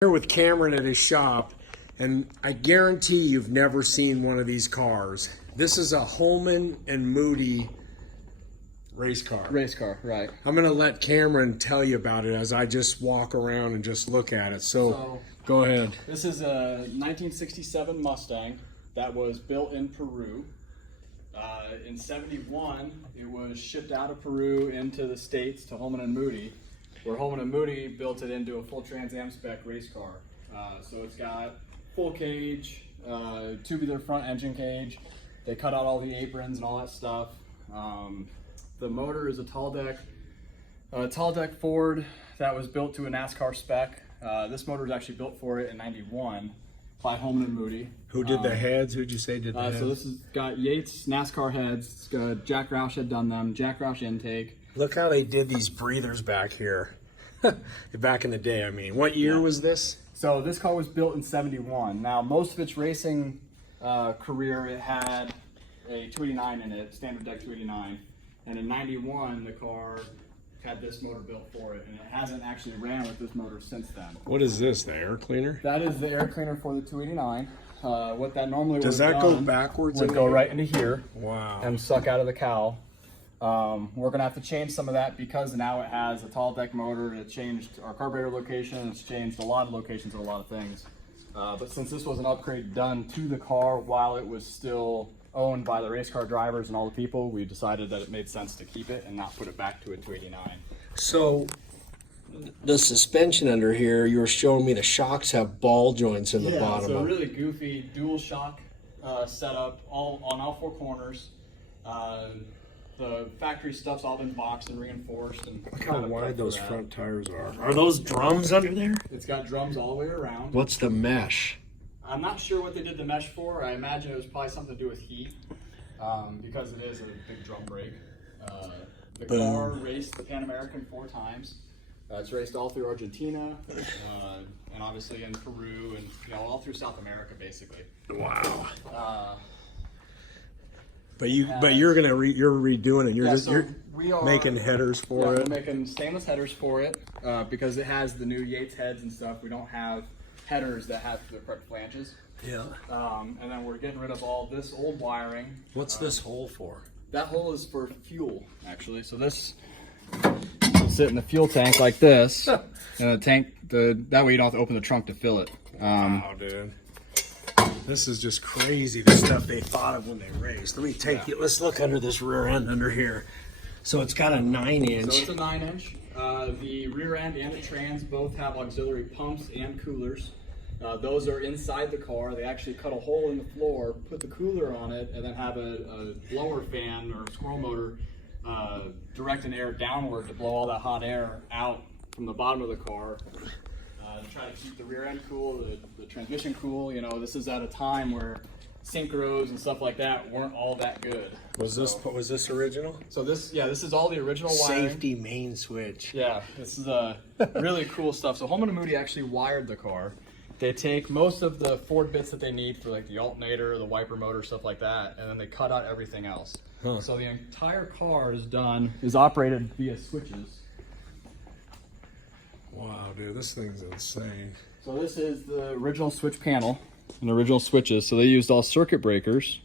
Here with Cameron at his shop, and I guarantee you've never seen one of these cars. This is a Holman and Moody Racecar. Racecar, right. I'm going to let Cameron tell you about it as I just walk around and just look at it. So go ahead. This is a 1967 Mustang that was built in Peru. In '71, it was shipped out of Peru into the States to Holman and Moody, where Holman and Moody built it into a full Trans Am spec race car. So it's got full cage, tubular front engine cage. They cut out all the aprons and all that stuff. The motor is a tall deck Ford that was built to a NASCAR spec. This motor was actually built for it in '91 by Holman and Moody. Who did the heads? Who'd you say did the heads? So this has got Yates NASCAR heads. It's got Jack Roush had done them. Jack Roush intake. Look how they did these breathers back here. Back in the day, I mean. What year was this? So this car was built in '71. Now, most of its racing career, it had a 289 in it, standard deck 289. And in '91, the car had this motor built for it, and it hasn't actually ran with this motor since then. What is this, the air cleaner? That is the air cleaner for the 289. What that normally does that go backwards? Would go right into here. Wow. And suck out of the cowl. We're gonna have to change some of that because now it has a tall deck motor. It changed our carburetor location. It's changed a lot of locations of a lot of things. But since this was an upgrade done to the car while it was still owned by the race car drivers and all the people, we decided that it made sense to keep it and not put it back to a 289. So the suspension under here, you were showing me the shocks have ball joints in the bottom. So really goofy dual shock setup on all four corners. The factory stuff's all been boxed and reinforced. And look how wide those front tires are. Are those drums under there? It's got drums all the way around. What's the mesh? I'm not sure what they did the mesh for. I imagine it was probably something to do with heat, because it is a big drum brake. The car raced the Pan American 4 times. It's raced all through Argentina, and obviously in Peru, and all through South America, basically. Wow. But you're redoing it. You're making headers for it. We're making stainless headers for it because it has the new Yates heads and stuff. We don't have headers that have the correct flanges. Yeah. And then we're getting rid of all this old wiring. What's this hole for? That hole is for fuel, actually. So this will sit in the fuel tank like this, and the tank, that way you don't have to open the trunk to fill it. Wow, dude. This is just crazy, the stuff they thought of when they raced. Let me take you, let's look under this rear end under here. So it's got a 9-inch. So it's a 9-inch. The rear end and the trans both have auxiliary pumps and coolers. Those are inside the car. They actually cut a hole in the floor, put the cooler on it, and then have a blower fan or squirrel motor directing air downward to blow all that hot air out from the bottom of the car. To try to keep the rear end cool, the transmission cool. This is at a time where synchros and stuff like that weren't all that good. Was this original? So this is all the original wiring. Safety main switch. Yeah, this is really cool stuff. So Holman and Moody actually wired the car. They take most of the Ford bits that they need for like the alternator, the wiper motor, stuff like that, and then they cut out everything else. Huh. So the entire car is operated via switches. Wow, dude, this thing's insane. So this is the original switch panel and original switches. So they used all circuit breakers.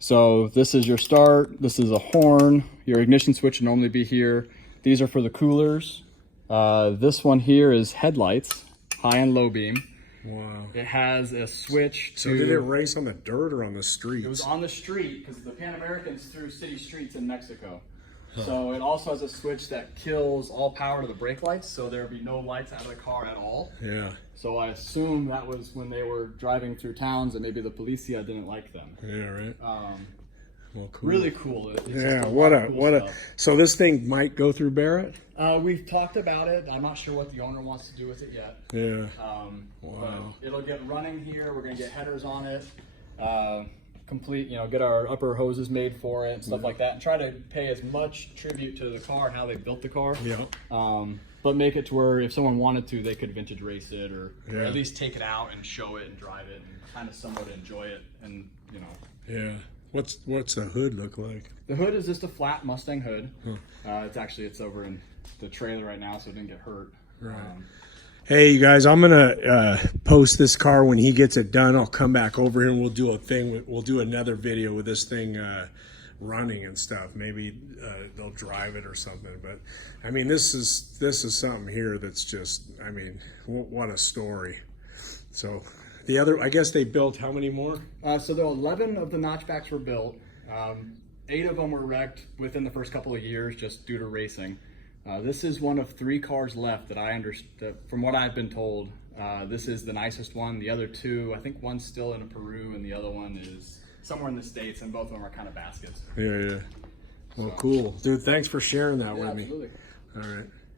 So this is your start, this is a horn, your ignition switch would normally be here. These are for the coolers. This one here is headlights, high and low beam. Wow. It has a switch to... So did it race on the dirt or on the streets? It was on the street because the Pan Americans through city streets in Mexico. So it also has a switch that kills all power to the brake lights, so there would be no lights out of the car at all. Yeah. So I assume that was when they were driving through towns and maybe the policia didn't like them. Yeah, right. Well, cool. Really cool. So this thing might go through Barrett? We've talked about it. I'm not sure what the owner wants to do with it yet. Yeah. Wow. But it'll get running here. We're gonna get headers on it. Complete, get our upper hoses made for it and stuff like that, and try to pay as much tribute to the car and how they built the car. Yeah. But make it to where if someone wanted to, they could vintage race it or at least take it out and show it and drive it and kind of somewhat enjoy it and Yeah. What's the hood look like? The hood is just a flat Mustang hood. Huh. It's over in the trailer right now, so it didn't get hurt. Right. Hey, you guys, I'm gonna post this car when he gets it done. I'll come back over here and we'll do a thing. We'll do another video with this thing running and stuff. Maybe they'll drive it or something. But I mean, this is something here that's just, I mean, what a story. So the other, I guess they built how many more? So there were 11 of the notchbacks were built. 8 of them were wrecked within the first couple of years just due to racing. This is one of 3 cars left that I understand, from what I've been told. This is the nicest one. The other 2, I think one's still in Peru and the other one is somewhere in the States, and both of them are kind of baskets. Yeah. Well, cool. Dude, thanks for sharing that with me. Absolutely. All right.